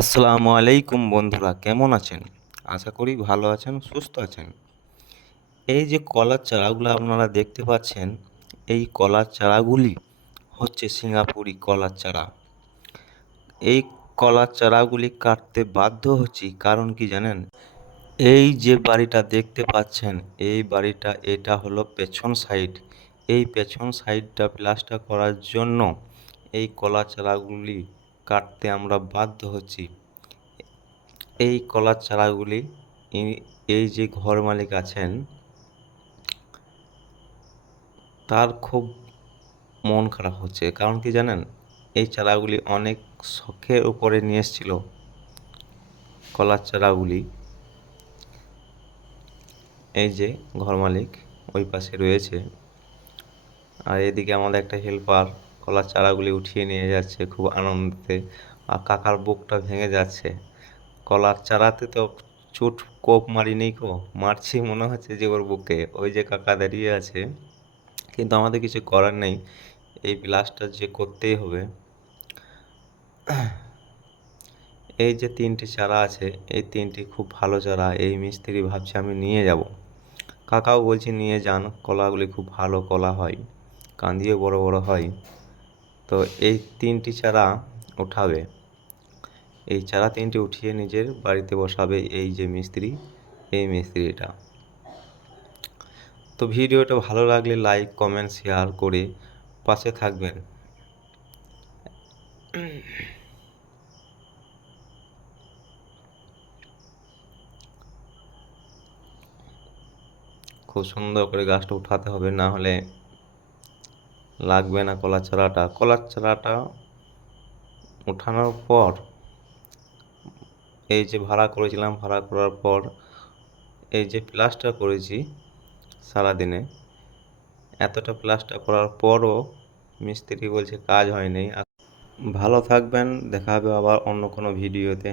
আসসালামু আলাইকুম বন্ধুরা, কেমন আছেন? আশা করি ভালো আছেন, সুস্থ আছেন। এই যে কলার চারাগুলো আপনারা দেখতে পাচ্ছেন, এই কলার চারাগুলি হচ্ছে সিঙ্গাপুরি কলার চারা। এই কলার চারাগুলি কাটতে বাধ্য হচ্ছি, কারণ কি জানেন? এই যে বাড়িটা দেখতে পাচ্ছেন, এই বাড়িটা এটা হলো পেছন সাইড। এই পেছন সাইডটা প্লাস্টার করার জন্য এই কলার চারাগুলি কাটতে আমরা বাধ্য হচ্ছি। এই কলার চারাগুলি এই যে ঘর মালিক আছেন, তার খুব মন খারাপ হচ্ছে। কারণ কি জানেন? এই চারাগুলি অনেক শখের উপরে নিয়ে এসেছিল কলার চারাগুলি। এই যে ঘর মালিক ওই পাশে রয়েছে, আর এদিকে আমাদের একটা হেল্পার কলার চারাগুলি উঠিয়ে নিয়ে যাচ্ছে খুব আনন্দে। আর কাকার বুকটা ভেঙে যাচ্ছে। কলার চারাতে তো চোট কোপ মারিনি কো, মারছি মনে হচ্ছে যে ওর বুকে। ওই যে কাকা দাঁড়িয়ে আছে, কিন্তু আমাদের কিছু করার নেই, এই প্লাসটা যে করতেই হবে। এই যে তিনটি চারা আছে, এই তিনটি খুব ভালো চারা। এই মিস্ত্রি ভাবছে আমি নিয়ে যাব। কাকাও বলছে নিয়ে যান, কলাগুলি খুব ভালো কলা হয়, কান্দিও বড় বড় হয়। তো এই তিনটি চারা উঠাবে, এই চারা তিনটি উঠিয়ে নিজের বাড়িতে বসাবে এই যে মিস্ত্রি, এই মিস্ত্রিটা। তো ভিডিওটা ভালো লাগলে লাইক, কমেন্ট, শেয়ার করে পাশে থাকবেন। খুব সুন্দর করে গাছটা উঠাতে হবে, না হলে লাগবে না কলার চারাটা। কলার চারাটা উঠানোর পর এই যে ভাড়া করেছিলাম, ভাড়া করার পর এই যে প্লাস্টার করেছি সারাদিনে, এতটা প্লাস্টার করার পরও মিস্ত্রি বলছে কাজ হয়নি। ভালো থাকবেন, দেখা হবে আবার অন্য কোনো ভিডিওতে।